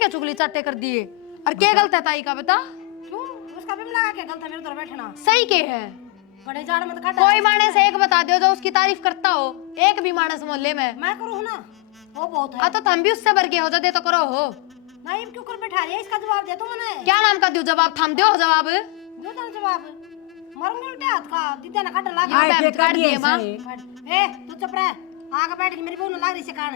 क्या चुगली चाटे कर दिए? और क्या गलत है ताई का बता? क्यों उसका भी लगा के गलत है मेरे तरफ बैठना? सही के है? बड़े जाड़ में तो काटा कोई मानस एक बता दो जो उसकी तारीफ करता हो, एक भी मानस मोहल्ले में। मैं करूँ ना, वो बहुत है। तो हम भी उससे बढ़ के हो जाते तो करो हो। नहीं क्यों कर बैठा रही है? इसका जवाब दे तू मैंने। क्या नाम का दूं जवाब? थम दो जवाब। दो तो जवाब मरूंगी उल्टे हाथ का दीदी ने काट लगा आए काट दिए मां। ए तू चुप रह, आगे बैठ के मेरी बहू ने लाग रही से कान।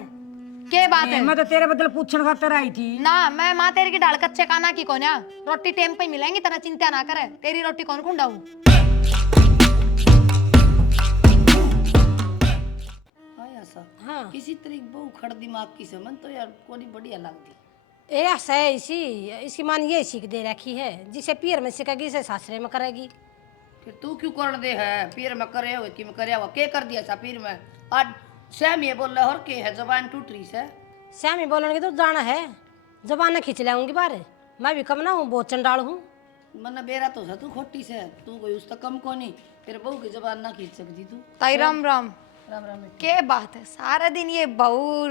के बात है? मैं तो तेरे बदल पूछने खातर आई थी ना। मैं माँ तेरे की डाल कच्चे काना की कोन्या रोटी टेम पे मिलेंगी, तेरा चिंता ना करे। तेरी रोटी कौन खुंडाऊं? हाँ किसी तरीके बहु खड़ दिमाग की समझ तो यार कोनी बढ़िया लगती। ए ऐसा है इसी इसकी मान ये सीख दे रखी है, जिसे पीर में सिखाएगी इसे सासरे में करेगी। फिर तू क्यों कर दे है? पीर में करे हो कि में करे हो के कर दिया सा पीर में? आज सैम ये बोल रहा और के है जबान टूट रही से। श्यामी बोलने तो जाना है, जबान खींच लाऊंगी बारे। मैं भी कम ना हूँ, बहुत चंडाल हूँ। मन बेरा तो सा तू खोटी से, तू कोई उसका कम को नहीं। फिर बहू की जबान ना खींच सकती तू। ताई राम राम। राम राम। के बात है? सारा दिन ये बहू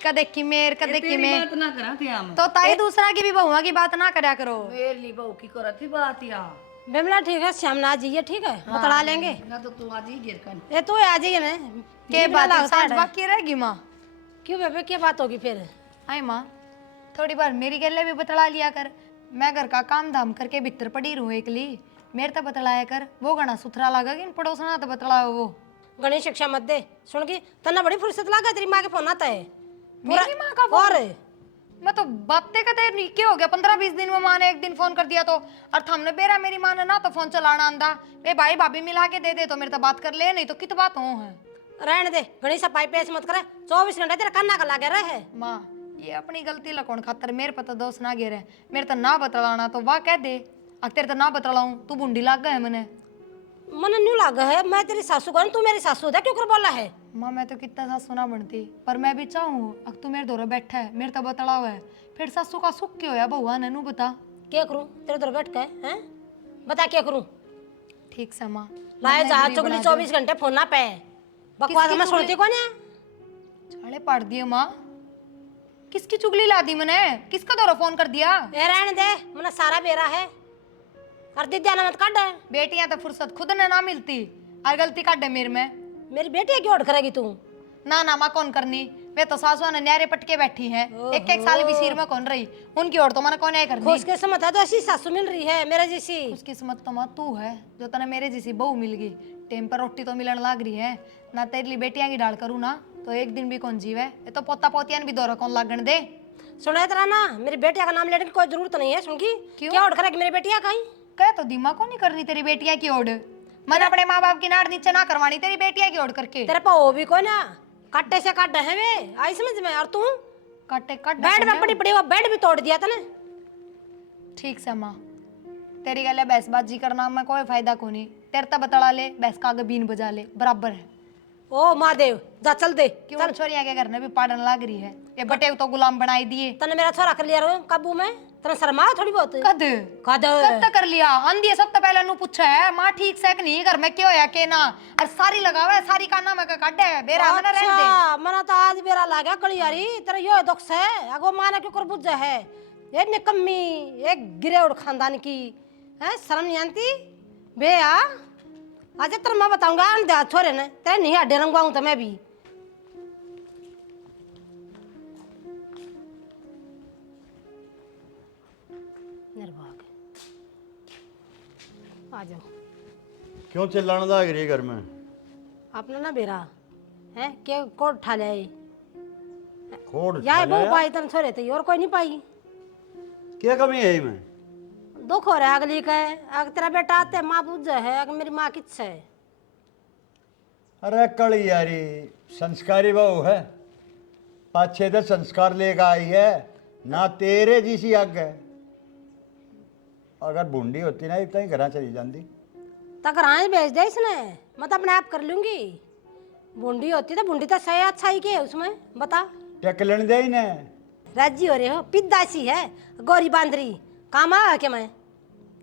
कदे की मेर कदे की मेर। बात ना करा थी हम। तो ताई दूसरा की भी बहुआ की बात ना करया करो। मेरी बहू की करत थी बात या। बेमला ठीक है, श्याम ना जाइए ठीक है, बतला लेंगे। ना तो तू आज ही गिर कर। ये तो आ जाइए ना। के बात है? सांझ बाकी रहेगी माँ। क्यों बेबे क्या बात होगी फिर? आई माँ थोड़ी बार मेरी गले भी बतला लिया कर। मैं घर का काम धाम करके भीतर पड़ी रहूं एकली, मेरे तो बतलाया कर। वो घना सुथरा लगा कि पड़ोसना तो बतलाओ। वो गणेश शिक्षा मत दे, सुन की तना बड़ी फुर्सत लगा तेरी माँ के फोन आता है। मेरी माँ का और मैं तो बातें करते क्या हो गया? 15-20 दिन में माँ ने एक दिन फोन कर दिया तो, और हमने बेरा मेरी माँ ने ना तो फोन चलाना आंदा। ए भाई भाभी मिला के दे दे तो मेरे तो बात कर ले, नहीं तो कित बात हो है। रहने दे गणेश पाइप ऐसे मत करे, 24 घंटे तेरा कान्ना का लागे रहे। माँ ये अपनी गलती लकोण खातर मेरे पता दोस्त ना गिरे। मेरे तो ना बतलाना तो वाह कह दे, अगर तेरे तो ना बतलाऊं तू बुंडी लाग गए मने। मन न्यू लागा है, मैं तेरी सासू कौन, तू मेरी सासू है, क्यों कर बोला है? माँ मैं तो कितना सासू ना बनती, पर मैं भी चाहूँ अब तू मेरे दौरे बैठा है, मेरे तो बतलाव है। फिर सासू का सुख क्यों है बहुआ ने? नू बता क्या करूं तेरे दर बैठ के? हैं बता क्या करूं? ठीक से माँ। लाए जहाज चुगली 24 घंटे फोन ना पे बकवास मैं सुनती कौन है? छाले पाड़ दिए माँ। किसकी चुगली ला दी मैंने? किसका दौरा फोन कर दिया? ए रहने दे, मना सारा बेरा है और दिद्या ना मत काट। बेटियां तो फुर्सत खुद ने ना मिलती और गलती काटे मेरे में। मेरी बेटी क्यों उठ करेगी तू? ना ना माँ कौन करनी? वे तो सासुआ ने न्यारे पटके बैठी है, एक एक साल भी सिर में कौन रही उनकी ओर तो मैंने कौन है करनी। खुश किस्मत है तो ऐसी सासू मिल रही है मेरे जैसी। खुश किस्मत तो माँ तू है जो तने मेरे जैसी बहू मिल गई। टेम पर रोटी तो मिलन लाग रही है ना। तेरे लिए बेटियां की डाल करूँ ना तो एक दिन भी कौन जीवे। ये तो पोता पोतियां भी दौरा कौन लागण दे। सुना तेरा ना, मेरी बेटिया का नाम लेने की कोई जरूरत नहीं है। सुन की क्या उठ करेगी मेरी बेटिया कहीं? कह तो दिमाग को नहीं करनी तेरी बेटियां की ओढ़। मैंने अपने माँ बाप की नाड़ नीचे ना करवानी तेरी बेटियां की ओढ़ करके। तेरे पाओ भी कोई ना काटे से काटे है वे, आई समझ में? और तू काटे काट बेड में पड़ी पड़ी वो बेड भी तोड़ दिया तने। ठीक से माँ तेरी गले बहसबाजी करना में कोई फायदा को नहीं। तेरे तो बतला ले बहस का आगे बीन बजा ले बराबर है। ओ महादेव जा चल दे। क्यों छोरिया के घर में भी पाड़न लाग रही है? ये बटे तो गुलाम बनाई दिए। तने मेरा छोरा कर लिया रो काबू में, तने शर्मा थोड़ी बहुत? कद कद तक कर लिया आंधी सब तो पहले नु पूछा है माँ ठीक से नहीं घर में क्यों है के ना। और सारी लगावे सारी काना में काटे है बेरा में ना रहने दे। मना तो आज बेरा लागा कलियारी तेरा यो दुख से अगो माने क्यों कर बुझ है? ये निकम्मी एक गिरेउड़ खानदान की है, शर्म नहीं आती बे? आ आज तेरा मैं बताऊंगा अंधे छोरे ने तेरे नहीं हड्डे रंगवाऊं तो मैं भी। निर्भाग आ जाओ। क्यों चिल्लाना था गिरी घर में? अपना ना बेरा है क्या कोट ठा ले खोड़ यार वो पाई तन छोरे थे और कोई नहीं पाई। क्या कमी है में? दुख हो रहा है अगली का। अगर तेरा बेटा आते माँ पूछ है, अगर मेरी माँ किस है? अरे कड़ी यारी संस्कारी बहू है, 5-6 दस संस्कार लेकर आई है ना। तेरे जैसी आग है, अगर बूंदी होती ना इतना ही घर चली जाती। तक राय भेज दे इसने, मैं तो अपने आप कर लूंगी। बूंदी होती तो बूंदी तो सही अच्छा ही के उसमें बता। टेक लेने दे ने राजी हो रहे हो? पिद्दासी है गौरी बांदरी काम आ के मैं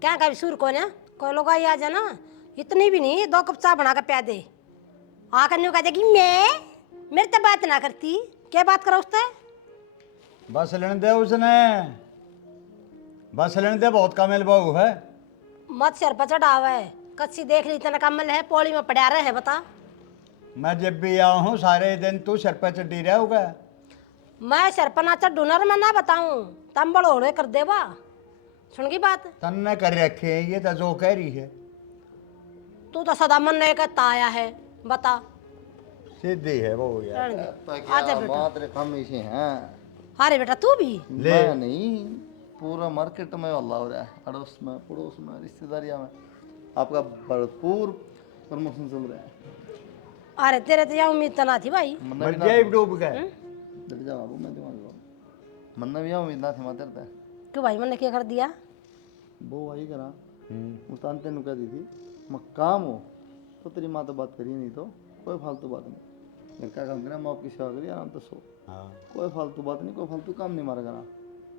क्या कभी सुर को ना कोई लोग आई आ जाना इतनी भी नहीं, 2 कप चाय बना कर प्या दे। आकर न्यू कह देगी मैं मेरे तो बात ना करती। क्या बात करो उससे? बस लेने दे उसने, बस लेने दे, बहुत कमेल बहू है। मत सिर पर चढ़ावे, कच्ची देख ली इतना कमल है, पौड़ी में पड़ा रहे बता। मैं जब भी आया हूँ सारे दिन तू सर पे चढ़ी रहा होगा। मैं सिर पर ना चढ़ू ना, मैं ना बताऊं तम बड़ो होने कर देवा। सुन की बात, तन्ने कर रखे हैं ये तो जो कह रही है। तू तो सदा मन नहीं कहता आया है, बता। सीधी है वो यार। रहने दे। तो आजा क्या बेटा। बात रे, कम इसे हैं। अरे बेटा तू भी ले। मैं नहीं, पूरा मार्केट में हल्ला हो रहा है, अड़ोस में पड़ोस में रिश्तेदारियां में आपका भरपूर प्रमोशन चल रहा है। अरे तेरे तो यह उम्मीद तो ना थी भाई। मन्ना मर भी ना, जाए डूब गए। डर जा बाबू, मैं दिमाग लगाऊं। मन्ना भी यह उम्मीद ना थी मातर था। क्यों भाई मैंने क्या कर दिया? वो वही करा, मुस्तान तेन कह दी थी मैं काम हो तो तेरी माँ तो बात करी, नहीं तो कोई फालतू बात नहीं। घर का काम करा, माँ की सेवा करी, आराम तो सो। हाँ। कोई फालतू बात नहीं, कोई फालतू काम नहीं मारा करा।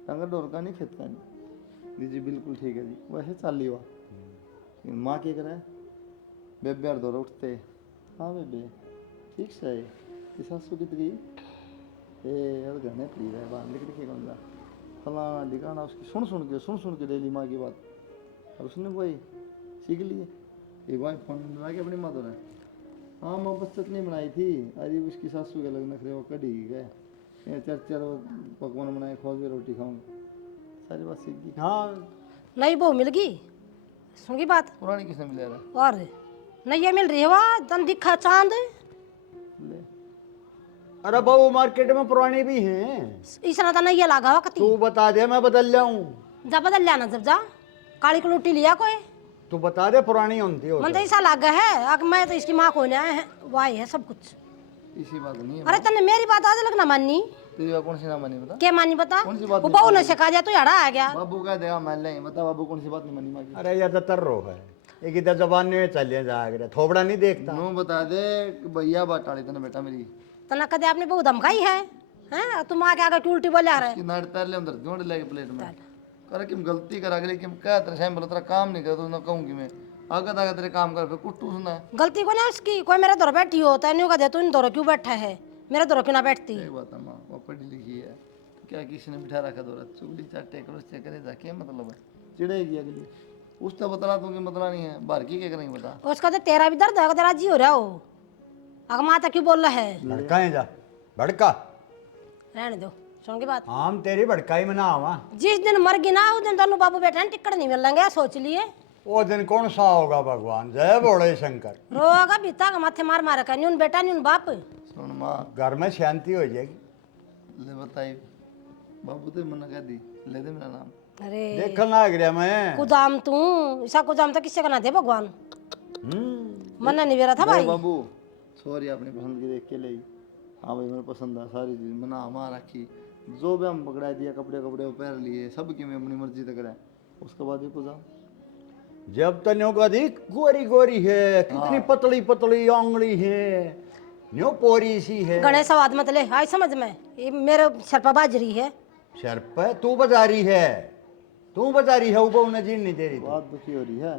डंगर डोर का नहीं, खेत का नहीं। जी बिल्कुल ठीक है जी, वैसे चाल ली हुआ। लेकिन माँ क्या करे, बेबे यार दौरा उठते, हाँ बेबे ठीक से कि सासू कितनी यार घने पी रहा है बाहर निकल के कौन फलाना दिखाना, उसकी सुन के डेली माँ की बात। और उसने वही सीख लिए। एक बार फोन मिला के अपनी माँ तो ने, हाँ माँ बस चटनी बनाई थी, अरे उसकी सासू के लग नखरे वो कड़ी गए, चार पकवान बनाए, खोल के रोटी खाऊंगा, सारी बात सीख गई। हाँ नई बहू मिल गई। सुन की बात, पुरानी किसने मिला रहा? और नहीं ये मिल रही है वहाँ तन दिखा चांद। ले अरे बहू मार्केट में पुरानी भी हैं। इसना तो नहीं ये लागा हुआ कती। तू बता दे मैं बदल जाऊं। जा बदल जाना जब जा, काली कलूटी लिया कोई तू बता दे पुरानी होती हो मन तो ऐसा लागा है अब मैं तो इसकी माँ को है वाई है सब कुछ। इसी बात नहीं है। अरे तने मेरी बात आज लगना माननी, तेरी बात कौन सी ना मानी बता? क्या मानी बता? कौन सी बात वो नहीं बहू ने सिखा दिया तू हड़ा आ गया। बाबू कह देगा मान लेंगे, बता बाबू कौन सी बात नहीं मानी माँ की? अरे यार तर रो है एक इधर जबान में चले जाग रहा थोबड़ा नहीं देखता। नो बता दे कि भैया बात टाड़ी तने बेटा मेरी तना कदे आपने बहू धमकाई है हैं? तुम आके आगे उल्टी बोले आ रहे। कि नाड़ तार ले अंदर जोड़ लेके प्लेट में कर किम गलती करा गली किम क्या तेरे सामने बोला तेरा काम नहीं कर तो ना कहूँ कि मैं आगे आगे तेरे काम कर फिर कुट्टू सुना। गलती को ना उसकी, कोई मेरे दौर बैठी हो तो नहीं कह तू इन दौर क्यों बैठा है, मेरे दौर क्यों ना बैठती। एक बात है माँ, वो पढ़ी लिखी है तो क्या किसी ने बिठा रखा दौरा चुगली चाटे करोस्ते करे जा क्या मतलब है? चिड़ेगी अगली उसका बतला दूंगी, बतला नहीं है बाहर की क्या करेंगे बता? उसका तो तेरा भी दर्द है, तेरा जी हो रहा हो। अगर माता क्यों बोल रहा है? भड़काए जा भड़का। रहने दो, सुन की बात। हम तेरी भड़काई में ना आवा। जिस दिन मर गई ना उस दिन दोनों बाबू बेटा टिकट नहीं मिलेंगे, सोच लिए। वो दिन कौन सा होगा भगवान, जय भोले शंकर। रोगा बीता का माथे मार मार का न्यून बेटा न्यून बाप। सुन माँ घर में शांति हो जाएगी। ले बताई बाबू तो मना कर दी, ले दे मेरा नाम। अरे देखना लग रहा मैं। कुदाम तू ऐसा कुदाम तो किससे का ना दे भगवान। मन नहीं बेरा था भाई। बाबू सॉरी अपनी पसंद की देख के ले, हाँ भाई मेरे पसंद है सारी चीज मना हमारा रखी, जो भी हम पकड़ा दिया कपड़े कपड़े वो पहन लिए सब की मैं अपनी मर्जी तक कराए। उसके बाद भी कुछ जब तक न्यो कदी गोरी गोरी है, कितनी पतली पतली आंगली है, न्यो पोरी सी है। गणेश स्वाद मत ले आई समझ में, ये मेरे सर पर बाजरी है। सर पे तू बजा रही है, तू बजा रही है, वो ने जीन नहीं दे रही। बात दुखी हो रही है,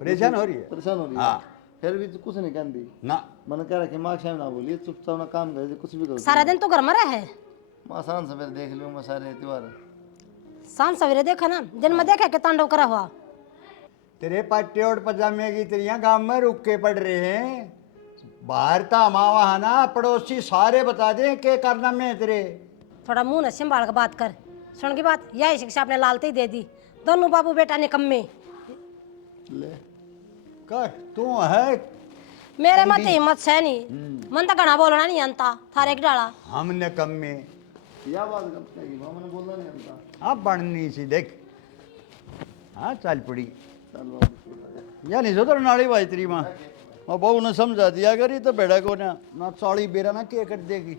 परेशान हो रही है। परेशान हो रही है। हाँ। फिर भी तो कुछ नहीं कहती, ना मैंने कह रखी माँ साहब ना बोलिए, चुपचाप ना काम करे, कुछ भी करो। सारा दिन तो घर में रहे। माँ शान सवेरे देख लियो मैं सारे त्योहार। शाम सवेरे देखा ना, दिन में देखा के तांडव करा हुआ। तेरे पट्टे और पजामे की तेरिया गांव में रुक के पड़ रहे हैं, बाहर था वहां ना पड़ोसी सारे बता दे के करना में तेरे। थोड़ा मुंह न संभाल के बात कर। सुन की बात, यही शिक्षा अपने लालते ही दे दी, दोनों बाबू बेटा निकम्मे। ले कर तू है मेरे मत हिम्मत है नहीं, मन तो घना बोलना नहीं अंता थारे एक डाला। हमने कम में या बात करता है माँ, मैंने बोलना नहीं आता। हाँ बढ़नी सी देख, हाँ चल पड़ी चल बाबू या नहीं सुधर नाली भाई तेरी माँ। और बहू ने समझा दिया करी तो बेड़ा को ना साड़ी बेरा ना के कर देगी।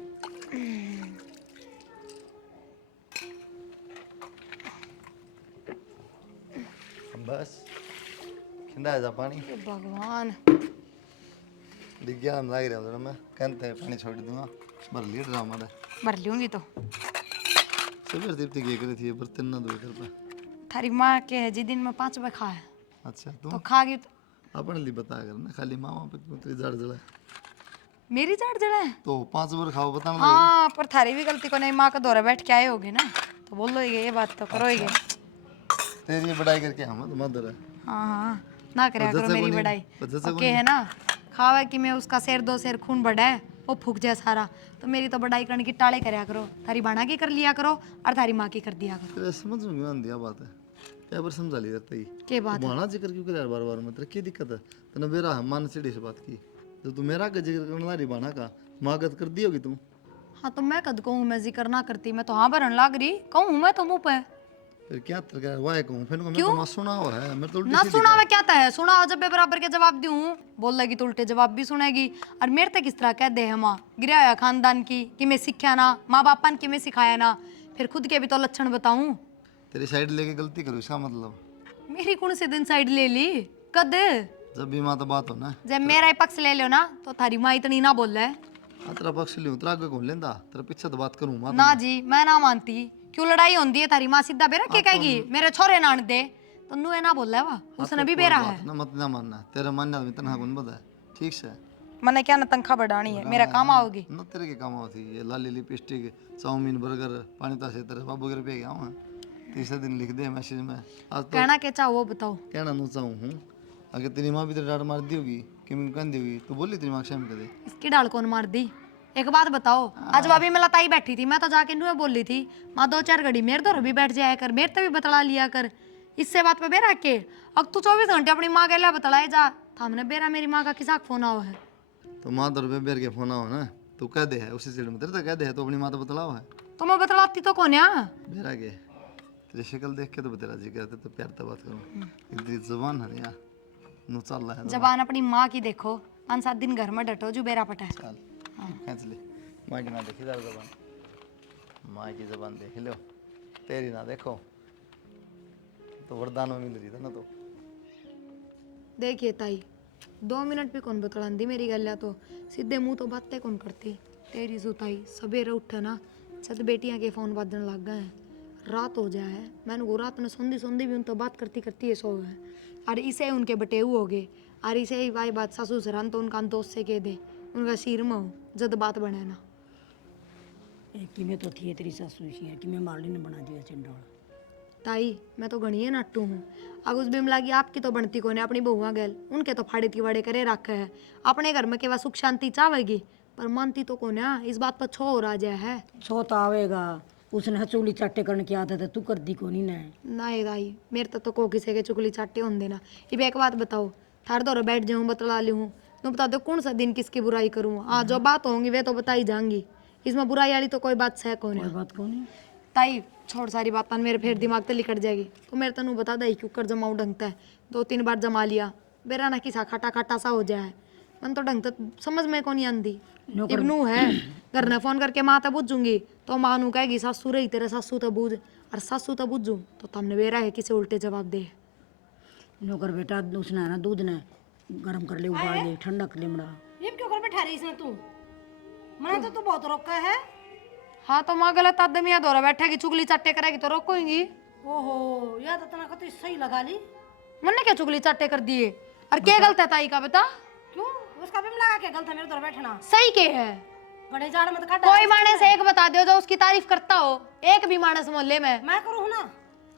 बस खिंदा जा पानी भगवान दिख गया, हम लग रहा मैं कहते हैं पानी छोड़ दूंगा, भर लिया ड्राम हमारा भर लूंगी तो। सवेर दीप्ति क्या करी थी बर्तन ना धोए कर पे। थारी माँ के है जी दिन में 5 बजे खा है अच्छा तो तुम खा गई तो अपने लिए बता कर ना, खाली मामा पे क्यों तेरी जड़ जड़ा। मेरी चाट जड़ा है? तो 5 बार खाओ बताना। हाँ पर थारी भी गलती को नहीं, माँ का दौरा बैठ के आए होगे ना तो बोलो ये बात तो करो ही। तेरी बड़ाई करके हम तो मत डर। हाँ हाँ ना करया करो मेरी बड़ाई। जैसे ओके है ना, खावा कि मैं उसका शेर 2 शेर खून बढ़ा है वो फूक जाए सारा, तो मेरी तो बड़ाई करने की टाले करया करो। थारी बाणा की कर लिया करो और थारी माँ की कर दिया करो। तेरे समझ में नहीं आंदी बात है, क्या बार समझा ली रहता ही के बात है? बाणा जिक्र क्यों करे बार बार? मतलब क्या दिक्कत है तने? मेरा मन से इस बात की जो तू मेरा का जिक्र करना रही बाणा का मागत कर दी होगी तू। हाँ तो मैं कद कहूँ मैं जिक्र ना करती, मैं तो हाँ भरन लाग रही कहूँ मैं तो मुँह पे। फिर क्या तरह वाह कहूँ फिर मैं तो सुना हुआ है, मैं तो उल्टी ना सीधी सुना हुआ क्या है, सुना हो जब मैं बराबर के जवाब दूं बोल लगी तो उल्टे जवाब भी सुनेगी। और मेरे तक किस तरह कह दे हम गिरा हुआ खानदान की कि मैं सीखा ना, माँ बापन की मैं सिखाया ना, फिर खुद के भी तो लक्षण बताऊं। तेरी साइड लेके गलती करो इसका मतलब? मेरी कौन से दिन साइड ले ली कद? जब भी माँ तो बात हो ना, जब मेरा ही पक्ष ले लो ना तो थारी माँ इतनी ना बोल है। तेरा पक्ष लियो तेरा आगे कौन लेंदा, तेरा पीछे तो बात करूँ माँ। ना जी मैं ना मानती, क्यों लड़ाई होती है थारी माँ सीधा बेरा के कहेगी मेरे छोरे नान दे, तो नु ना बोल है वा उसने भी बेरा है ना मत ना मानना, तेरा मानना में तनहा कौन बता है? ठीक से मैंने क्या ना तनख्वाह बढ़ानी है, मेरा काम आओगी। न तेरे के काम होती ये लाली लिपस्टिक चाउमीन बर्गर पानी तासे तेरे बाबू के पे गया हूँ। तीसरे दिन लिख दे मैसेज में आज तो कहना क्या चाहो वो बताओ। कहना नु चाहूँ हूँ। अगर तेरी माँ भी तेरे डांट मार दी होगी कि मैं कह दी होगी तो बोली तेरी माँ शाम दे इसकी डाल कौन मार दी? एक बात बताओ, आज भाभी में लताई बैठी थी, मैं तो जाके नुए बोल रही थी माँ 2-4 घड़ी मेरे तो भी बैठ जाया कर, मेरे तो भी बतला लिया कर, इससे बात पे बेरा के अब तू 24 घंटे अपनी माँ के लिए बतलाए जा। हमने बेरा मेरी माँ का किसाक फोन आओ है तो माँ तो रुपये बेर के फोन आओ ना तू कह दे है उसी सीट में तेरे तो कह दे है तो अपनी माँ तो बतलाओ है तो मैं बतलाती तो कौन है? बेरा के तेरी शक्ल देख के तो तेरा जी करते तो प्यार तो बात करूँ इतनी जुबान है यार नु चल रहा है जबान अपनी माँ की देखो, 5-7 दिन घर में डटो जो बेरा पटा है। चल खींच ले माँ की ना देखी जरा जबान, माँ की जबान देख लो तेरी ना देखो तो वरदान में मिल रही था ना। तो देखिए ताई 2 मिनट भी कौन बतलांदी मेरी गल तो सीधे मुंह तो बातें कौन करती। तेरी सुताई सवेरे उठे ना छत बेटियां के फोन बाजन लग गए हैं, रात हो जाए है मैंने वो रात में सोंदी भी उन तो बात करती करती है सो है, और इसे उनके बटेऊ हो गए और इसे ही वाई बात सासू सरान तो उनका दोस्त से कह दे उनका सिर में हो जद बात बने ना। एक की में तो थी तेरी सासू है कि मैं मारली ने बना दिया चंडोल। ताई मैं तो घनी नाटू हूँ, अब उस बिम लागी आपकी तो बनती को ने अपनी बहुआ गैल उनके तो फाड़े तिवाड़े करे रखे है, अपने घर में केवल सुख शांति चाहेगी पर मानती तो को ना, इस बात पर छो हो राजा है। छो तो आवेगा, उसने चुगली चाटे करने की आदत है, तू कर दी को नहीं ना। नहीं दाई मेरे तो को किसी के चुगली चाटे हों देना। इब एक बात बताओ, थार दौरे बैठ जाऊँ बतला ली हूँ तुम बता दो कौन सा दिन किसकी बुराई करूँ? हाँ जो बात होंगी वे तो बताई जाऊंगी, इसमें बुराई वाली तो कोई बात सह कौन है। कोई बात को नहीं ताई छोड़ सारी बात मेरे फिर दिमाग से लिकट जाएगी, तो मेरे तनु बता दई क्यों कर जमाऊ ढंगता है 2-3 बार जमा लिया बेरा ना किसा खाटा खाटा सा हो जाए, मन तो ढंग समझ में कौन आंदी। इब्नू है घर ने फोन करके माँ तो बुझूंगी तो माँ नू कहेगी सासू रही तेरे सासू तो बूझ, और सासू तो बुझू तो तुमने बेरा है किसी उल्टे जवाब दे। नौकर बेटा उसने है ना दूध ने गरम कर ले उबाल ले ठंडा कर ले मरा। ये क्यों कर बैठा रही इसने तू? मना तो तू बहुत रोका है। हाँ तो माँ गलत आदमी यहाँ दौरा बैठेगी चुगली चाटे करेगी तो रोकोगी। ओहो या तो तना तो सही लगा ली। मैंने क्या चुगली चाटे कर दिए और क्या गलत है ताई का बता? क्यों उसका भी लगा के गलत है मेरे दौर बैठना? सही के है? बड़े जाड़ मत काट। कोई मानस एक बता दो जो उसकी तारीफ करता हो, एक भी मानस मोहल्ले में। मैं करूँ ना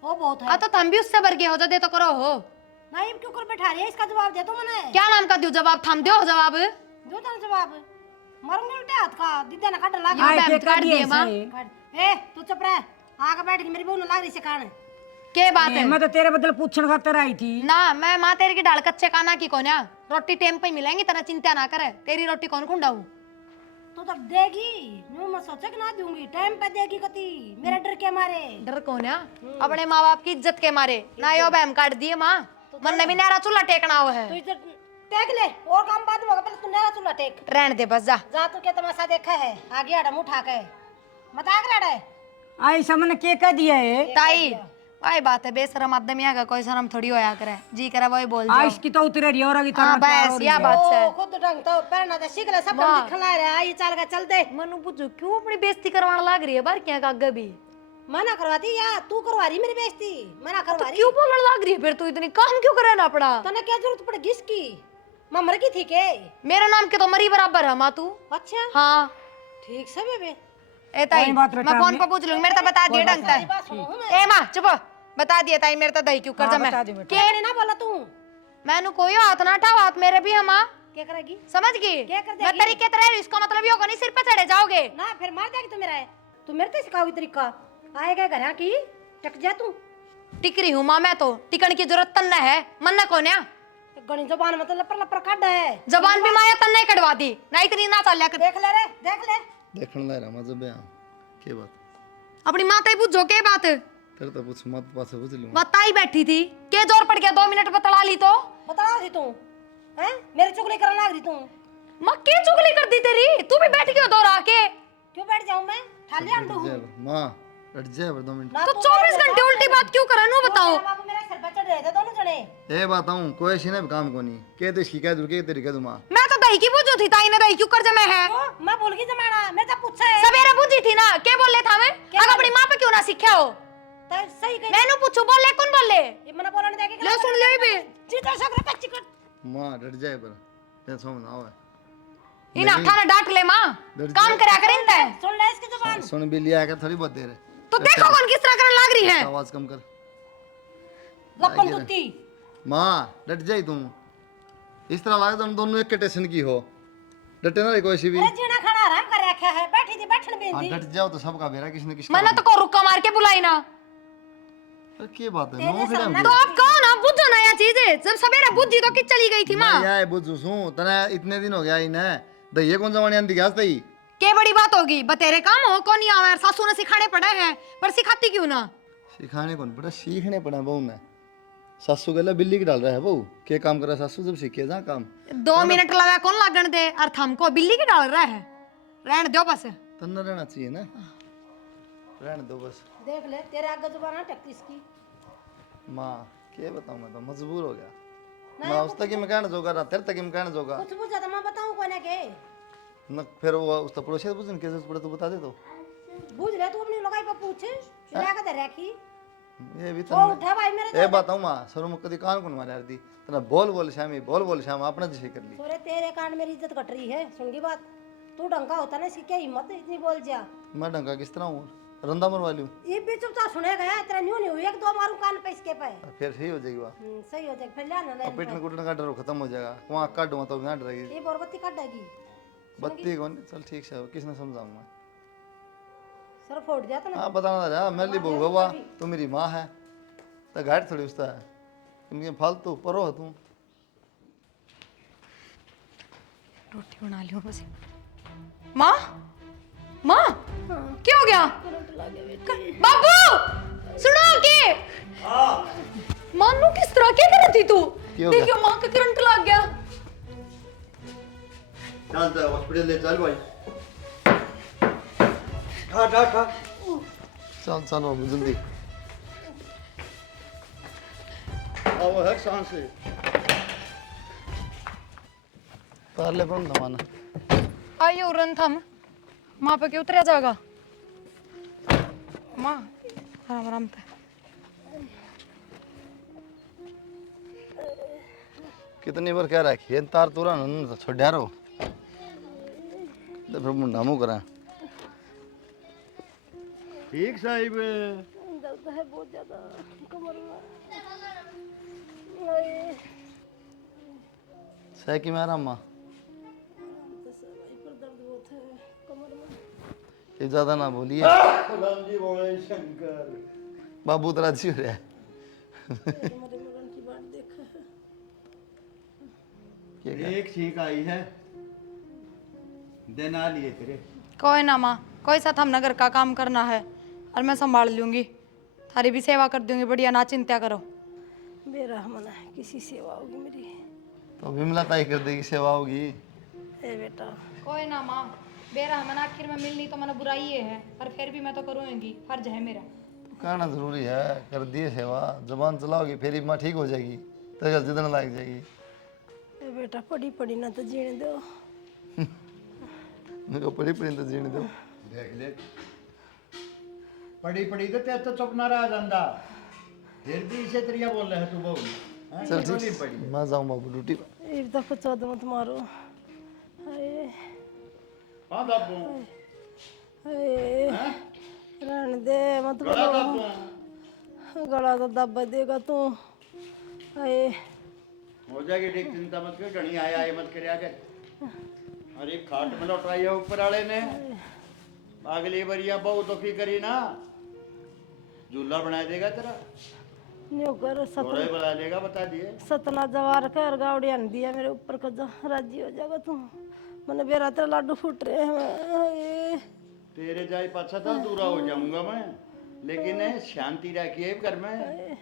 वो बहुत है। हाँ तो तुम भी उससे बढ़ के हो, जो दे तो करो हो। नहीं क्यों कर बैठा रही है? इसका जवाब दे तू मने। क्या नाम का दूं जवाब? थम दो जवाब। दो तना जवाब मारूंगी उल्टे हाथ का दीदा ना काट लगा। आए के काट दिए माँ। ए तू चुप रह, आगे बैठ के मेरी बहू ने लाग रही से कान। के बात है? मैं तो तेरे बदल पूछने खातर आई थी ना मैं माँ तेरी की डाल कच्चे काना की कोन्या, रोटी टेम पे मिलेंगी तना चिंता ना करे, तेरी रोटी कौन खुंडाऊं? तू तो देगी न्यू मत सोचे कि ना दूंगी, टाइम पे देगी कती मेरा डर के मारे। डर कोन्या अपने माँ बाप की इज्जत के मारे ना यो बहम काट दिए माँ, मन ने भी नारा चूल्हा टेकना हो है। तू इधर टेक ले और काम बाद में होगा, पहले तू नया चूल्हा टेक। रहने दे बस जा। जा तू क्या तमाशा देखा है? आगे आड़ा मुंह उठा के मत आगे लड़े। आई सामने के कह दिया है ताई वही बात है, बेशरम आदमी आगा कोई शर्म थोड़ी होया करे, जी करे वही बोल जाओ। आइस की तो उतरे रही और अगी हाँ बस या बात से ओ खुद ढंग तो पहना था सीख ले, सब ढंग दिखला रहा है। ये चल के चल दे। मनु पूछो क्यों अपनी बेइज्जती करवाने लग रही है बार क्या कागे भी? मना करवाती या तू करवा रही मेरी बेइज्जती? मना करवा रही क्यों बोलने लग रही है फिर? तू इतनी काम क्यों करे ना पड़ा? तने क्या जरूरत पड़ेगी इसकी? मां मर गई थी के? मेरा नाम के तो मरी बराबर है माँ तू। अच्छा हाँ ठीक से बेबे। ए ताई कोई बात बेटा, मैं फोन पर पूछ लूंगी, मेरे तो बता दिए ढंग से। बात सुनो मैं। ए माँ चुप, बता दिया ताई मेरे तो दही क्यों कर जा मैं। बता दी बेटा। क्या ना बोला तू? मैंने कोई हाथ ना उठाओ, हाथ मेरे भी है माँ, क्या करेगी? समझ गई? क्या कर मैं देगी? तरीके तरह इसका मतलब ये होगा नहीं सिर पे चढ़े जाओगे। ना फिर मार देगी तू मेरा है। तू मेरे तो सिखाओगी तरीका। आएगा घर की टक जा तू। टिक रही हूँ माँ मैं तो, टिकन की जरूरत तन्ना है, मन्ना कौन है? गणी जबान मतलब लपर लपर काट है। जबान भी माया तन्ने कटवा दी ना, इतनी ना चल कर। देख ले रे देख ले। देखने लग रहा मजा बया के बात अपनी माँ तई पूछो के बात, तेरे तो पूछ मत पास पूछ लूं बताई बैठी थी के जोर पड़ गया 2 मिनट बतला ली तो। बता रही तू हैं मेरी चुगली करने लग रही तू। माँ के चुगली कर दी तेरी, तू भी बैठ गई दौड़ आके। क्यों बैठ जाऊं मैं? ठाले अंडू हूं। मां रट जाए 2 मिनट ना तो तू 24 घंटे उल्टी बात क्यों करा नु बताओ। मेरा बाबू मेरे सिर पे चढ़ रहे थे दोनों जने। ए बताऊं कोई ऐसी ना काम को नहीं के तो इसकी कह दूं के तेरी कह दूं मां मैं तो दही की बुझू थी, ताई ने दही क्यों कर जमे है। क्यों? मैं भूल गई जमाना मैं तो पूछा है। सवेरे बुझी थी ना, के बोले था मैं क्या अगर अपनी माँ पे क्यों ना सीखा हो। तो सही कही। मैंने पूछू बोले कौन बोले, ये मना बोलने देगी। ले सुन ले बे। जीता सकरा कच्ची कर। मां रट जाए पर ते समझ ना आवे इन अखा ना डांट ले माँ, काम करा कर इनते। सुन ले इसकी जुबान। सुन भी लिया कर थोड़ी बहुत देर है तो देखो कौन किस तरह करने लग रही है। आवाज कम कर लपन दुत्ती। मां डट जाई तू इस तरह लगे तुम दोनों एक के टेंशन की हो डटे ना रे कोई सी भी अरे जीना खाना आराम कर रखा है बैठी थी बैठन हाँ बेंदी। डट जाओ तो सबका बेरा किसने किसका मैंने तो को रुक्का मार के बुलाई ना। अरे की बात है नो खड़ा तो आप कहो ना बुझो ना यह चीज, जब सवेरे बुझी तो कि चली गई थी माँ। मैं यार बुझू सू तने इतने दिन हो गया इने दहिए कौन जमाने आंदी गया तई के बड़ी बात होगी, बतेरे काम हो कौन नहीं आवे, सासू ने सिखाने पड़े हैं पर सिखाती क्यों ना। सिखाने कौन पड़ा सीखने पड़ा बहू ने सासू गला बिल्ली की डाल रहा है बहू के काम कर रहा है सासू जब सीखे जा काम 2 मिनट लगा कौन लागण दे, और हमको बिल्ली की डाल रहा है, रहने दो बस। तन्ना रहना चाहिए ना रहने दो बस देख ले तेरे आगे जुबान है टकती इसकी। माँ के बताऊं मैं तो मजबूर हो गया मैं उस तक ही मैं कहना जोगा ना तेरे तक ही मैं कहना जोगा कुछ बुझा तो मैं बताऊं कोने के। न फिर वो उस तक पड़ोसी पूछन कैसे पड़े तो बता दे तो बुझ ले तू अपनी लगाई पर पूछ चिल्ला के दे रखी। ये भी वो तन्ना उठा भाई मेरे ए बताऊं माँ सर मुख कदी कान कौन मारे दी तना बोल श्यामी श्याम अपना जैसे कर ली सोरे तेरे कान मेरी इज्जत कट रही है सुन की बात। तू डंका होता ना इसकी क्या हिम्मत है इतनी बोल जा। मैं ढंगा किस तरह हूँ रंदा मरवा लूं ये भी चुपचाप सुनेगा यार तेरा न्यू न्यू एक दो मारू कान पे इसके पे। फिर सही हो जाएगी वहाँ सही हो जाएगा फिर ले ना ले और पिटने कुटने का डर खत्म हो जाएगा वहाँ काटूंगा तो ना डरेगी ये बोरबत्ती काट देगी। बत्ती कौन चल ठीक से किसने समझाऊंगा सर फोड़ जाता ना। हाँ बताना रहा मेरे लिए बहू हुआ तू मेरी माँ है तो घाट थोड़ी उसका है तुम फालतू परो है तू रोटी बना लियो बस। माँ माँ क्या हो गया बाबू, सुनो के मानू किस तरह क्या कर रही थी तू, क्या हो गया? देखियो माँ का करंट लग गया। चल हॉस्पिटल ले चल भाई ठा चल चल बाबू जल्दी आओ है सांस से पहले कौन दमाना आइयो रन थम माँ पे क्यों उतरा जाएगा माँ आराम आराम पे। कितनी बार कह रखी है तार तुरा छोड़ा रहो तो फिर मुंडा मुँह करा ठीक साहिब दर्द है बहुत ज्यादा कमर में। सह की मेरा अम्मा ये ज्यादा ना बोलिए राम जी बोले शंकर बाबू तेरा अच्छी हो रहा है एक ठीक आई है दिन आ लिए तेरे कोई ना माँ, कोई साथ हम नगर का काम करना है और मैं संभाल लूंगी, थारी भी सेवा कर दूंगी बढ़िया, ना चिंता करो। बेरहमन है किसी सेवा होगी मेरी। तो विमला ताई कर देगी सेवा होगी ए बेटा कोई ना माँ, बेरहमन आखिर में मिलनी तो मैंने बुराई है, पर फिर भी मैं तो करूँगी, फर्ज है मेरा। तो कहना जरूरी है कर दिए सेवा जबान चलाओगी फिर माँ ठीक हो जाएगी तेरे जिदन लग जाएगी ए बेटा पड़ी पड़ी ना तो जीने दो। मेरे को पड़ी पड़ी तो जीने दो देख ले पड़ी पड़ी तो तेरे तो चुप ना रहा जांदा फिर भी इसे तरिया बोल रहे है तू बहू चल ठीक, मैं जाऊँ बाबू ड्यूटी पे। एक दफा चौदह मत मारो। हाय हाँ दाबू हाय, रहने दे मत करो, गला तो दबा देगा तू। हाय हो जाएगी ठीक, चिंता मत कर, घनी आया आए मत कर आगे। अरे खाट में लौटाई है ऊपर वाले ने, अगली बारिया बहुत दुखी करी ना, झूला बना देगा तेरा, न्यू कर थोड़ा ही बना देगा, बता दिए। सतना जवार कर गावड़िया ने दिया मेरे ऊपर का, जो राजी हो जाएगा तू। मैंने बेरा तेरा लाडू फूट रहे हैं। हाय, तेरे जाए पाछा था दूरा हो जाऊंगा मैं, लेकिन शांति रखिए घर में।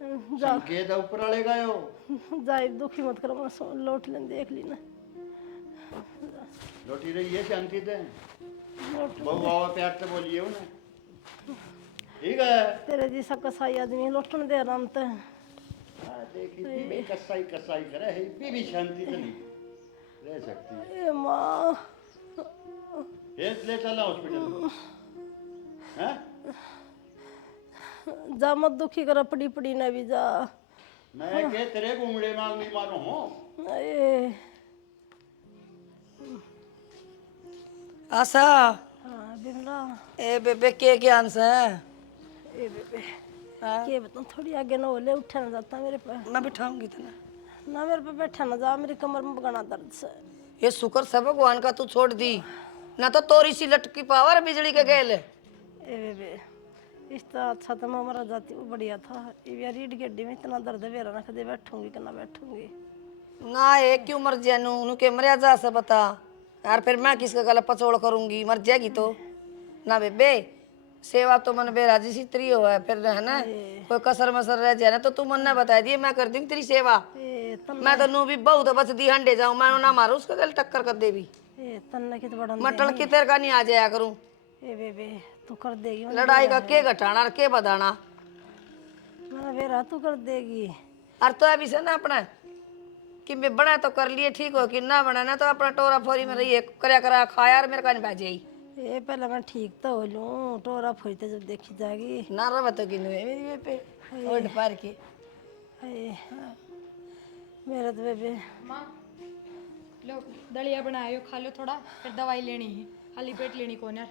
संकेत ऊपर वाले गए हो, जाए दुखी मत करो, मैं लौट लें देख ली ना। लौटी रही है शांति से, बहु आवा प्यार से बोलिए उन्हें, ठीक है। तेरे जैसा कसाई आदमी लौटने दे आराम से। देखी बीबी कसाई कसाई करे है, बीबी शांति से नहीं रह सकती। ए माँ, ले चला हॉस्पिटल, हैं? जा मत दुखी कर, पड़ी पड़ी ना भी जा। मैं के तेरे घूमड़े मांग नहीं मारो हूँ। ए आशा हाँ बिमला, ए बेबे के ज्ञान से ए बेबे के बताऊँ, थोड़ी आगे ना हो ले, उठा ना जाता मेरे पे, मैं बिठाऊंगी तना। ना मेरे पे बैठा ना जा, मेरी कमर में बगाना दर्द से। ये शुक्र सब भगवान का तू छोड़ दी, ना तो तोरी सी लटकी पावर बिजली के गेल। ए बेबे इसका अच्छा तो मैं मरा जाती, वो बढ़िया था। ये रीढ़ की हड्डी में इतना दर्द है, मेरा ना कदे बैठूंगी कि ना बैठूंगी। ना ये क्यों मर जाए नू के मरिया जा से बता यार, फिर मैं किसका गला पचोड़ करूंगी, मर जाएगी तो। ना बेबे सेवा तो मन बेराजी सी तरी हो है, फिर है ना कोई कसर मसर रह जाए ना तो तू मन ने बता दिए, मैं कर दी तेरी सेवा। मैं तो नू भी बहुत बच दी हंडे जाऊं, मैं ना मारू उसका गल टक्कर कर दे भी, तन्ने की तो बड़ा मटन की तेरे का नहीं आ जाया करूं। ए बेबे तू कर देगी, लड़ाई का के घटाना और के बदाना, मैंने बेरा तू कर देगी। और तो अभी से ना अपना कि मैं बना तो कर लिए ठीक हो, कि ना बना ना तो अपना टोरा फोरी में रहिए करया करा खाया, और मेरे का नहीं बाजे ए पहले मैं ठीक तो हो लूं, टोरा फोड़ते जब देखी जाएगी। ना रवा तो कि मेरी बेबे ओढ़ पार के। हाय, मेरा तो बेबे माँ लो दलिया बनायो, खा लो थोड़ा, फिर दवाई लेनी है, खाली पेट लेनी कौन यार।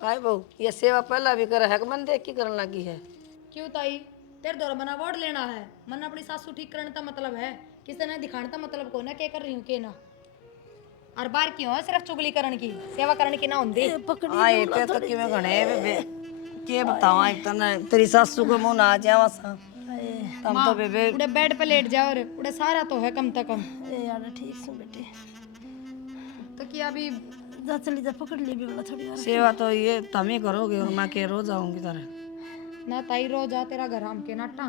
हाय बहू ये सेवा पहला भी कर है कि मन देख की करने लगी है। क्यों ताई, तेरे दौर मना वोट लेना है, मन अपनी सासू ठीक करने का मतलब है, किसी ने दिखाने का मतलब कौन है, क्या कर रही हूँ के ना। और बार क्यों है सिर्फ चुगली करने की, सेवा करने की ना होंदी। हाँ ये पे तो कि मैं घणे बेबे के बताऊं, एक तो ना तेरी सासू को मुंह ना आ जावा सा, तम तो बेबे उड़े बेड पे लेट जाओ, और उड़े सारा तो है कम से कम। ए यार ठीक से बेटे, तो क्या अभी जा चली जा, पकड़ ली बेबड़ा थोड़ी यार। सेवा तो ये तुम ही करोगे और मैं के रोज आऊंगी तारे। ना ताई रोज आ तेरा घर हम के नाटा,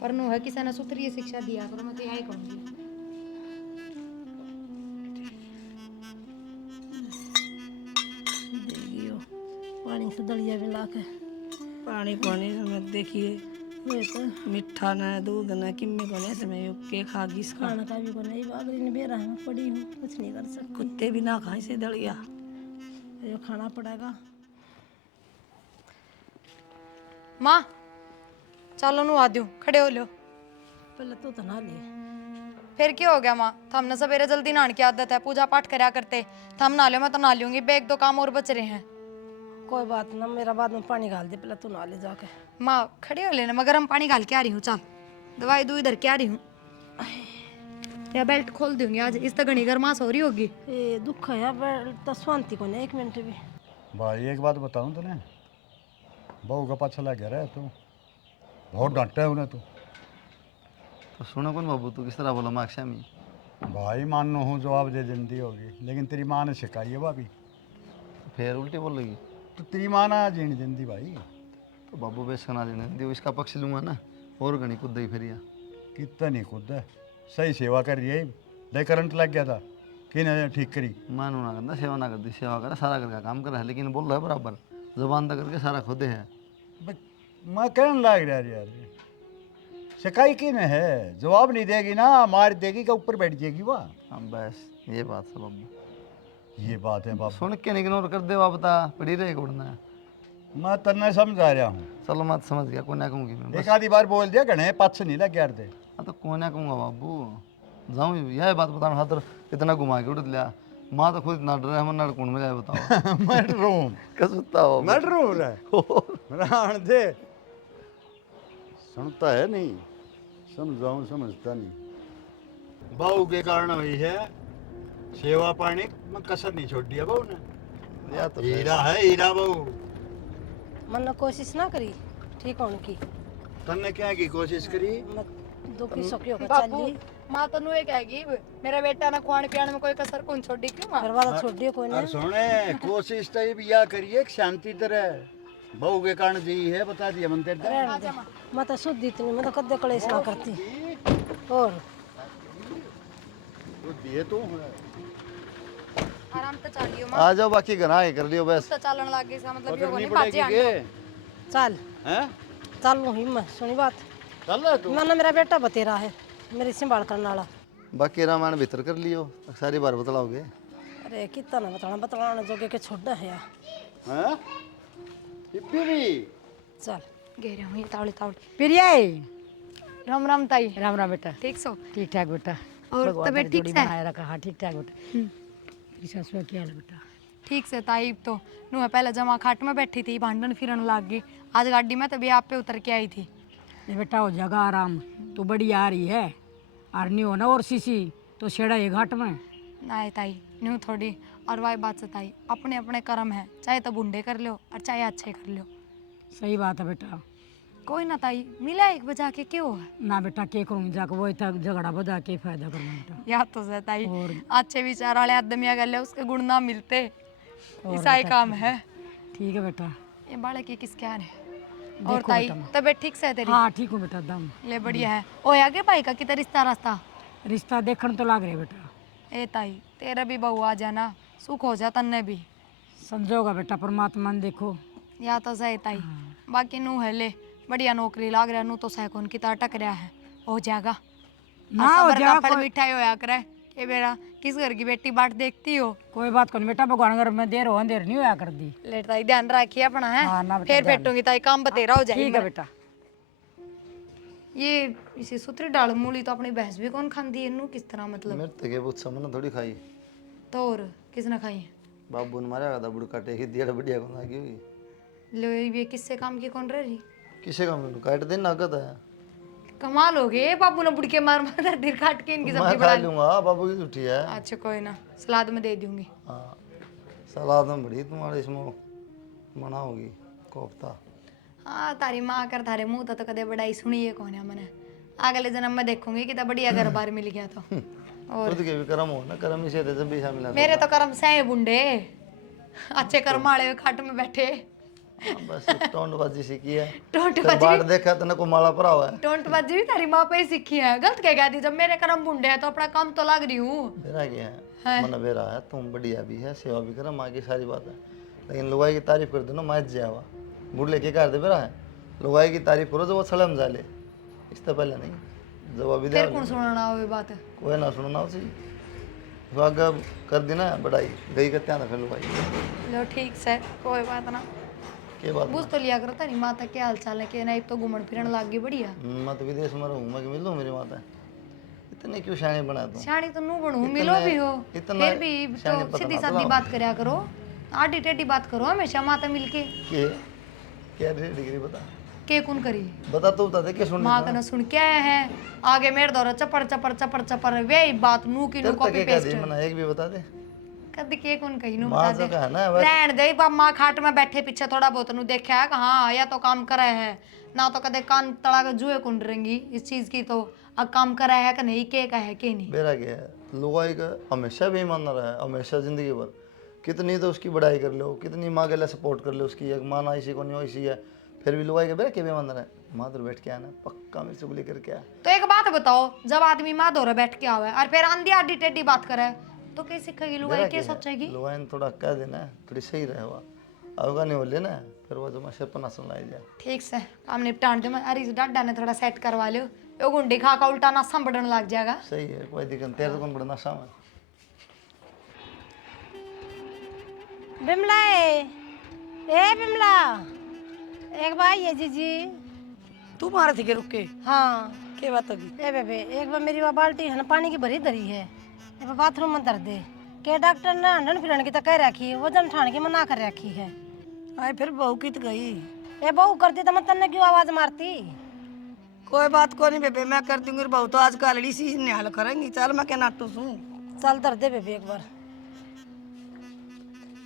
पर नो है किसी ने सुथरी शिक्षा दिया करो, मैं तो यही कहूंगी। देखियो पानी से दलिया भी ला के, पानी पानी में देखिए वे तो मिठा ना दूध ना किम्मे को नहीं समय के खागी इसका, खाना का भी को नहीं, बागरी ने बेरा है, मैं पड़ी हूँ, कुछ नहीं कर सकती। कुत्ते भी ना खाए से दलिया। ये खाना पड़ेगा। माँ चलो नु आ दूं, खड़े हो लो। पहले तो ना ले, फिर क्या हो गया माँ, हमने सवेरे जल्दी नहाने की आदत है, पूजा पाठ करया करते, थम नहा लो मैं तो नहा लूंगी, बेग दो काम और बच रहे हैं। कोई बात ना, मेरा बाद में पानी डाल दे, पहले तू नहा ले जाके। माँ खड़े हो लेना, मगर हम पानी डाल के आ रही हूँ, चल दवाई दू इधर के आ रही हूँ, या बेल्ट खोल दूंगी आज, इस तक घनी गर्मास हो रही होगी। ए दुख है यार, तो शांति को नहीं एक मिनट भी। भाई एक बात बताऊं तूने, बहू का पाछा लग गया रहा तू, बहुत डांटा है उन्हें तू। तो सुनो कौन बाबू, तू किस तरह बोला मैं अक्षय में? भाई मान हूँ जवाब दे देती होगी, लेकिन तेरी माँ ने सिखाई है भाभी, फिर उल्टी बोल लगी तो तेरी माँ ना जीने देती भाई। तो बाबू बेच ना देने दे, इसका पक्ष लूंगा ना, और घनी कूद ही फिर कितना नहीं खुद है, सही सेवा कर रही है, दे करंट लग गया था कि ने ठीक करी। मानो ना करता, सेवा ना करती, सेवा करा सारा करके काम करा है, लेकिन बोल रहा है बराबर, जबान तक करके सारा खुद है। मैं कहने लग रहा यार, शिकाई की ने है, जवाब नहीं देगी ना, मार देगी का ऊपर बैठ जाएगी वह। हाँ बस ये बात है बाबू, ये बात है बाबू, सुन के इग्नोर कर दे, बता पड़ी रहे उड़ना है। मैं तन्ने समझा रहा हूँ, चलो मत समझ गया, कोने कहूँगी मैं एक आधी बार बोल दिया गणे पाँच से नहीं लग गया थे। हाँ तो कोने कहूँगा बाबू, जाऊँ यह बात बताना हाथ इतना घुमा के उड़ लिया। माँ तो खुद ना डरे, हम ना कौन में जाए बताओ। मैं डरूं कस बताओ मैं डरूं रे राण दे सुनता है नहीं, समझाऊं समझता नहीं। बहू के कारण हुई है सेवा पानी में कसर नहीं छोड़ दिया बहू ने। या तो हीरा है हीरा बहू। मन ने कोशिश ना करी ठीक होने की। तन्ने क्या की कोशिश करी? मैं दुखी सुखी होकर बापू चली माँ तो नुए कहेगी मेरा बेटा ना खुआने पियाने में कोई कसर कौन छोड़ी क्यों माँ? फिर वाला छोड़ दियो कोई और ने। सुने कोशिश तो ये भी या करिए कि शांति तरह बहू के कारण जी है बता दिया मन तेरे रहने दे। मैं तो शुद्ध इतनी, मैं तो कद्दे कलेश ना करती। और तो दिए तो आराम से चलियो माँ, आ जाओ, बाकी घर आए कर लियो बस। तो चलन लग गई सा मतलब ये करनी नहीं पड़ेगी बाजी के चल हैं? चल लूँ हिम्मत सुनी बात। चल रहा तू? मैंने मेरा बेटा बतेरा है मेरी संभाल करने वाला। बाकी रामायण भीतर कर लियो, सारी बार बतलाओगे। अरे कितना ना बताना जोगे के छोड़ा है यार। हैं? इप्पी भी चल घेरे हुई तावड़ी तावड़ी। प्रिया राम राम ताई, राम राम बेटा, ठीक सो? ठीक ठाक बेटा। और भगवान तबीयत तेरी ठीक जोड़ी से है? बनाए रखा। हाँ ठीक ठाक बेटा। तेरी सासू का क्या हाल है बेटा? ठीक से ताई। तो नु पहले जमा खाट में बैठी थी, भांडन फिरन लाग गई। आज गाड़ी में तभी आप पे उतर के आई थी। ये बेटा हो जगह आराम, तू बड़ी आ रही है और नहीं हो ना और सीसी तो छेड़ा ये घाट में। ना ताई न्यू थोड़ी। और वही बात से ताई, अपने अपने कर्म है, चाहे तो बूढ़े कर लो और चाहे अच्छे कर लो। सही बात है बेटा। कोई ना ताई, मिला एक बजा के क्यों है? ना बेटा के करूँगी जाकर वही तक झगड़ा बजा के फायदा करना बेटा। या तो से ताई, और- अच्छे विचार वाले आदमी गले उसके गुण ना मिलते, और ऐसा ही बेटा, काम है। ठीक है बेटा। ये बालक की किस क्या है? और देखो ताई बेटा मैं- तबीयत ठीक से है तेरी? हाँ ठीक हूँ बेटा दम। ले बढ़िया है। ओ आगे भाई का कितना रिश्ता रास्ता? रिश्ता देखने तो लाग रहे बेटा। ए ताई तेरा भी बहू आ जाना, सुख हो जा तन्ने भी। समझोगा बेटा, परमात्मा ने देखो। या तो सही ताई। बाकी नू है ले बढ़िया नौकरी लाग रहा, नू तो सैकोन की तरह टक रहा है, हो जाएगा। ना और हो सबर का जाएगा फल कोई- मिठाई होया करे। ये बेरा किस घर की बेटी बाट देखती हो? कोई बात कौन बेटा, भगवान घर में देर हो अंधेर नहीं होया कर दी। ले ताई ध्यान रखिए अपना है। हाँ, ना बेटा, फिर ध्यान। फेटूंगी ताई, काम बतेरा हो जाएगी। ठीक है बेटा। ये इसी सूत्री डाल मूली तो अपनी भैंस भी कौन खाती है, नू किस तरह मतलब? मेरे तक पूछ मैंने थोड़ी खाई। तो और किसने खाई है? बाबू ने मारा था बुड़ काटे ही दिया बढ़िया कौन लगी हुई। लो ये किससे काम की कौन रही? किसे का मैंने काट देना नगद है। कमाल हो गए, बाबू ने बुड़के मार मार दिल काट के इनकी मैं सब्जी खा बना ली। लूंगा, बाबू की छुट्टी है। अच्छा कोई ना, सलाद में दे दूंगी। हाँ सलाद में बड़ी तुम्हारे इसमें बनाओगी कोफ्ता। हाँ तारी माँ कर थारे मुंह तो कदे बड़ाई सुनी है कौन है मैंने। अगले जन्म में देखूंगी कि तो बढ़िया घर बार मिल गया तो। और खुद के भी कर्म हो ना, कर्म इसे जब भी शामिल है। मेरे तो कर्म सहे बुंडे, अच्छे कर्म वाले खाट में बैठे। बस टोंटबाजी सीखी है। टोंट फिर बाढ़ देखा तो ना को माला पड़ा हुआ है। टोंटबाजी भी तारी माँ पे ही सीखी है। गलत क्या कह दी, जब मेरे कर्म बुंडे हैं तो अपना काम तो लग रही हूँ। मेरा क्या है, मन बेरा है, तुम बढ़िया भी है, सेवा भी करा, माँ की सारी बात है। लेकिन लुगाई की तारीफ कर दो ना, माँ जावा बुढ़ लेके कर दे बेरा है। लुगाई की तारीफ करो जो वो सलम जाले, इससे पहले नहीं। जवाब भी फिर दे कौन सुनाना हो ये बात? कोई ना सुनना उसी स्वागत कर देना बढ़ाई गई करते हैं फिर लुगाई लो ठीक से, कोई बात ना। के बात बुझ तो लिया करो तारी माता के हाल चाल है कि नहीं, तो घूमन फिरन लाग गई बढ़िया। मैं तो विदेश में रहूँ, मैं मिल लूँ मेरी माता। इतने क्यों शाने बना दूँ? शानी तो नू बनू, मिलो भी हो, इतना फिर भी शानी तो पता सीधी ना सादी चलाओ। बात करया करो, आडी टेढ़ी बात करो हमेशा माता मिलके। के क्या डिग्री बता के कौन करी? बता तू बता दे, क्या सुन माँ का ना सुन के आया है आगे मेरे दौरा चपर चपर चपर चपर वे बात नू की नू तेरे तक कॉपी क्या कह पेस्ट दी मैंने, एक भी बता दे। कद के कौन कही नू माँ बता जो दे। का है ना बस रहन दे बाप, माँ खाट में बैठे पीछे थोड़ा बहुत नू देखा है कि हाँ या तो काम करे है ना, तो कदे कान तड़ा के जुए कुंड रहेंगी इस चीज की। तो अब काम करा है कि नहीं, के का है के नहीं। मेरा क्या है, लुगाई का हमेशा भी ईमान रहा है, हमेशा जिंदगी भर। कितनी तो उसकी बढ़ाई कर लो, कितनी माँ के लिए सपोर्ट कर लो उसकी, एक माँ ना इसी को नहीं हो इसी है, फिर भी लुगाई के बेरा के भी ईमान रहा है। माँ दूर बैठ के आना पक्का मेरे से गुली करके आ। तो एक बात बताओ, जब आदमी माँ दौरे बैठ के आवे और फिर आंधी आडी टेढ़ी बात करे तो कैसे सीखेगी लुगाई, के सोचेगी? लुगाई ने थोड़ा कह देना है, थोड़ी सही रहे हुआ अवगा नहीं बोले ना, फिर वो जो मैं सपना सुनाई दिया। ठीक से काम निपटान दे। मैं अरे इस डाडा ने थोड़ा सेट करवा लियो, यो गुंडी खा का उल्टा ना संभड़न लग जाएगा। सही है, कोई दिक्कत नहीं, तेरे तो कौन बड़ा नशा में। बिमला ए बिमला एक बार ये जीजी। तू मारे थी के रुक के हाँ के बात होगी? ए बेबे एक बार मेरी वो बाल्टी है ना पानी की भरी धरी है, एक बार बाथरूम में धर दे के डॉक्टर ने हंडन फिरन की तो कह रखी है, वजन ठान की मना कर रखी है। आए फिर बहू की तो गई। ए बहू करती तो मैं तन्ने क्यों आवाज मारती। कोई बात को नहीं बेबे, मैं कर दूंगी। बहू तो आज कालड़ी सी निहाल करेंगी। चल मैं क्या नाटू सू। चल धर दे बेबे एक बार।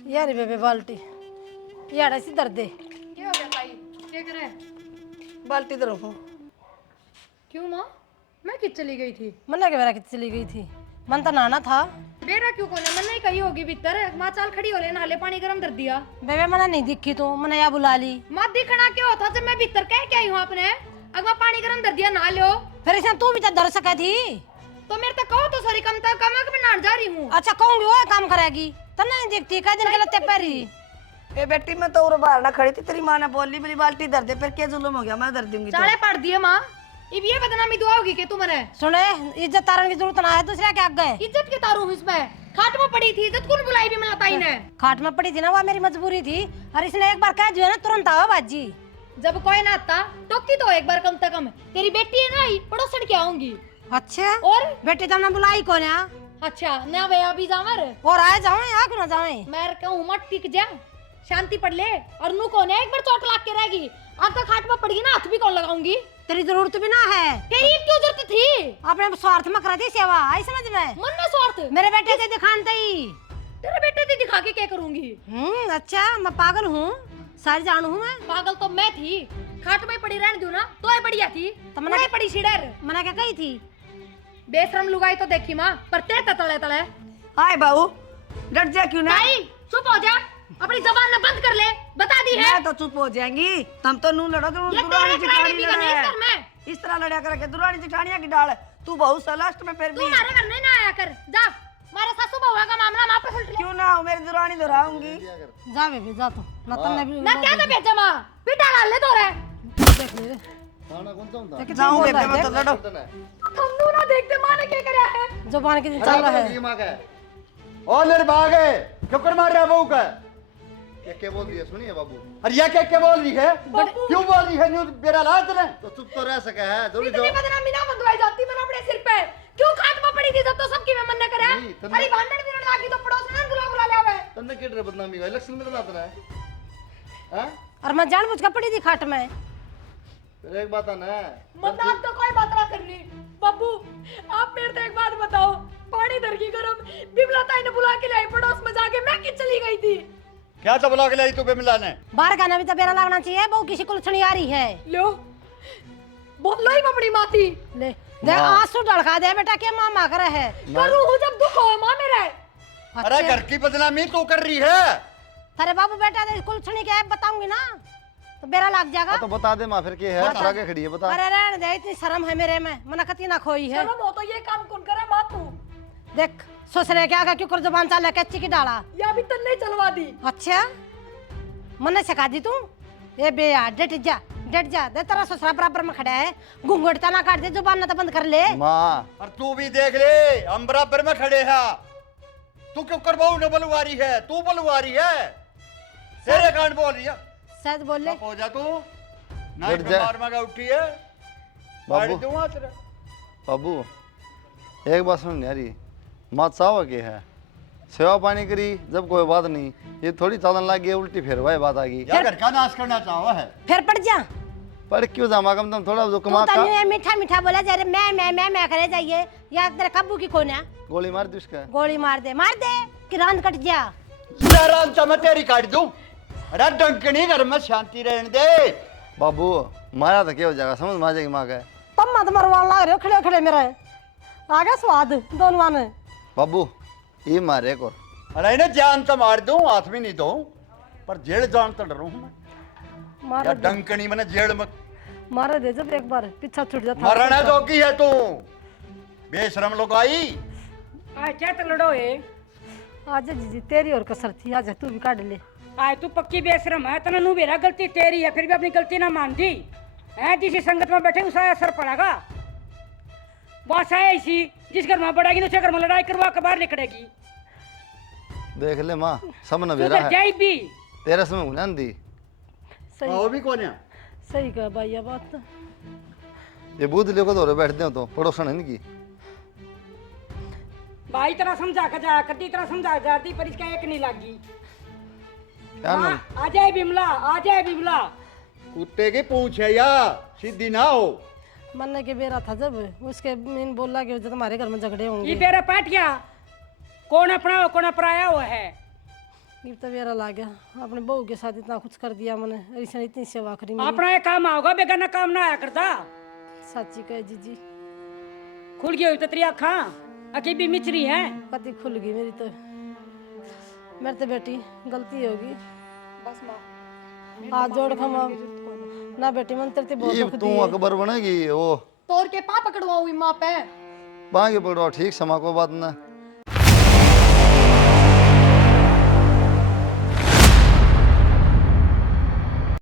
यार बेबे बाल्टी यार ऐसी धर दे। क्या हो गया ताई? क्या करे? बाल्टी तो रखो। क्यों माँ? मैं कित चली गई थी? मन्ना के बेरा कित चली गई थी? मन तो नहाना था। बेरा क्यों कोने? मन नहीं कही होगी भीतर। माँ चाल खड़ी हो ले, नाले पानी गरम कर दिया। बेबे मना नहीं दिखी तू, मने या बुला ली। माँ दिखना क्या होता जब मैं भीतर कह क्या हूँ आपने? अगर पानी गरम कर दिया नहा लो। फिर इसे तू भी तो धर सके थी। तो मेरे तक कहो तो सॉरी, कम तक कम मैं नहाने जा रही हूँ। अच्छा कहूंगी वो काम करेगी तो नहीं दिखती कई दिन के लत्ते पैरी। ए बेटी मैं तो और बाहर ना खड़ी थी, तेरी माँ ने बोली मेरी बाल्टी धर दे। फिर क्या जुल्म हो गया? मैं धर दूंगी तो। चाले पड़ दिए माँ। अब ये बदनामी दुआ होगी कि तुमने सुने इज्जत तारन की जरूरत ना है, दूसरा क्या गए। इज्जत के तारू इसमें खाट में पड़ी थी, इज्जत कौन बुलाई भी मिला ताई ने। खाट में पड़ी थी ना, वो मेरी मजबूरी थी। और इसने एक बार कह दिया ना तुरंत आवा बाजी। जब कोई ना आता टोकती तो एक बार कम से कम। तेरी बेटी है ना आई पड़ोसन क्या आऊंगी। अच्छा और बेटी तुमने बुलाई कौन है? अच्छा ना भैया अभी जावर और आए जाओ या क्यों ना जाए? मैं कहूँ मत टिक जा, शांति पड़ ले। और नू कौन है? एक बार चोट लाग के रहेगी। आपका खाट में पड़गी ना, हाथ भी कौन लगाऊंगी। तेरी जरूरत भी ना है। तेरी क्यों जरूरत थी? अपने स्वार्थ में करा दी सेवा, आई समझ में? मन में स्वार्थ। मेरे बेटे से दिखानते ही। तेरे बेटे से दिखा के क्या करूंगी? अच्छा मैं पागल हूँ, सारी जानू हूँ मैं। पागल तो मैं थी। खाट में पड़ी रहने दूं ना तो ये बढ़िया थी। तो मैंने नहीं पड़ी सीडर। मैंने क्या कही थी? बेशरम लुगाई तो देखी माँ, पर तेरे तले तले। हाय बहू डट जा क्यों ना? ताई चुप हो जा, अपनी जबान न बंद कर ले। बता दी है मैं तो चुप हो जाएंगी। तुम तो नू लड़ो तो ये तेरे कराने भी करने इस घर में। इस तरह लड़ा करके दुरानी चिठानिया की डाल। तू बहुत सा लास्ट में फिर तू भी हमारे घर में ना आया कर। जा, मारे सासू बहू का मामला माँ पे सुलट ले। क्यों ना हो, मेरी दुरानी दोहराऊंगी। जा बेबी जा तो ना तुमने भी ना क्या तो भेजा माँ, पिटा डाल ले तो रे। देख ले रे। खाना कौन सा होता है? जाऊं बेबे मैं तो लड़ो। हम दो ना देखते माँ ने क्या करा है। जुबान की चल रहा है। ये माँ का है। ओ निर्भाग है, क्यों कर मार रहा है बहू का? क्या बोल रही है? सुनिए बाबू, अरे ये क्या बोल रही है? क्यों बोल रही है? न्यू बेरा लात ने तो चुप तो रह सके है। जरूरी इतनी बदनामी ना बंधवाई जाती मैंने अपने सिर पे। क्यों खाट में पड़ी थी जब तो सबकी मैं मन न करे। नहीं, तन्ने- अरे भांडण भी लागी तो पड़ोस में बुला बुला ले आवे। तन्ने के डर बदनामी का इलेक्शन में लाता है। हाँ? और मैं जानबूझ कर पड़ी थी खाट में। फिर एक बात है ना, मत आप तो कोई बात ना करनी। बाबू आप मेरे से एक बात बताओ, पानी दर की गरम बिमला ताई ने बुला के लाई पड़ोस में जाके मैं किस चली गई थी। क्या तो बुला के लाई तू बेमिला ने? बाहर गाना भी तो बेरा लगना चाहिए। बहु किसी को लक्षणी आ रही है। लो बहुत लोई पपड़ी माती ले दे आंसू ढलका दे बेटा के मां मांग रहा है। करूं हूं जब दुख हो मां मेरा। अरे घर की बदनामी तू कर रही है। अरे बाबू बेटा दे कुल सुनी के बताऊंगी ना तो बेरा लग जाएगा। तो बता दे माँ फिर क्या है? बता। आगे खड़ी है बता। अरे रहने दे, इतनी शर्म है मेरे में, मना कती ना खोई है। शर्म हो तो ये काम कौन करे मां तू? देख सोच रहे क्या क्यों कर जुबान चाल कच्ची की डाला। या भी तन्ने चलवा दी। अच्छा मने सिखा दी तू? ए बे यार डट जा दे तेरा ससुरा बराबर में खड़ा है। घूंघट ना काट दे, जुबान ना तो बंद कर ले। माँ और तू भी देख ले, हम बराबर में खड़े हैं। तू क्यों कर बहू ने बलुआरी है? तू बलुआरी है, तेरे कांड बोल रही है। शायद बोल ले। चुप हो जा तू। ना डट जा। बीमार मगा उठी है। बाबू। बाबू दूंगा तेरा। बाबू एक बात सुन यारी, माँ चावा के है सेवा पानी करी जब कोई बात नहीं, ये थोड़ी चालन लग गई उल्टी फिर वही बात आ गई। या घर का नाश करना चाहो है? फिर पड़ जा। पर क्यों जामा कम तुम थोड़ा जो तू कमा तो का यूं मीठा मीठा बोला जा रे मैं करे जाइए। या तेरे कब्बू की कौन है? गोली मार दी उसका। गोली मार दे कि रान कट जा। आराम से मैं तेरी काट दूं। अरे डंकनी घर में शांति रहने दे। बाबू मारा तो क्या हो जाएगा, समझ में आ जाएगी माँ का। तब मत मरवा ला रहे हो खड़े खड़े मेरे आगे स्वाद दोनों ने। बाबू ये मारे एक और अरे इन्हें जान तो मार दूं, हाथ भी नहीं दूं, पर जेल जान तो डरूं मैं। या मार डंकनी मैंने जेल में मार दे जब एक बार पीछा छूट जाता। मरना तो की है तू बेशरम लोग आई। आए क्या तो लड़ो है? आज जीजी तेरी और कसर थी, आज तू भी काट ले। आए तू पक्की बेशरम है, तना नू बेरा गलती तेरी है, फिर भी अपनी गलती ना मान दी है। जिस संगत में बैठे उसका असर पड़ेगा। बात है ऐसी, जिस घर में बढ़ेगी उसे घर में लड़ाई करवा के बाहर निकलेगी। देख ले माँ सब न तू बेरा घर है जाई भी तेरे समय भुलान दी। सही वो भी कौन है? सही कहा भैया बात तो। ये बूढ़ लोग दौरे बैठते हो तो पड़ोसन है इनकी। भाई तरह समझा के जाया करती, तरह समझा जाती, पर इसका एक नहीं लगी। क्या नाम? आ जाए बिमला, आ जाए बिमला। कुत्ते की पूंछ है या सीधी ना हो। मरने के बेरा था जब उसके मीन बोला कि जब तुम्हारे घर में झगड़े ये होंगे, बेरा पाटिया कौन अपना हो, कौन अपराया हुआ है। ये तो बेरा ला गया। अपने बहू के साथ इतना कुछ कर दिया मैंने, ऐसा इतनी सेवा करी मेरी। अपना ये काम आओगा, बेगाना काम ना आया करता। सच्ची कहे जीजी, खुल गई हुई तो तेरी आँखा अकी भी मिचरी है। कति खुल गई मेरी तो। मेरे तो बेटी गलती होगी, बस माँ हाथ जोड़ खमा ना बेटी, मन तेरे बहुत ये दुख तू दिए। अकबर बनेगी वो तोड़ के पा पकड़वाऊंगी माँ पे। बांगे पकड़ो ठीक समा को बात ना।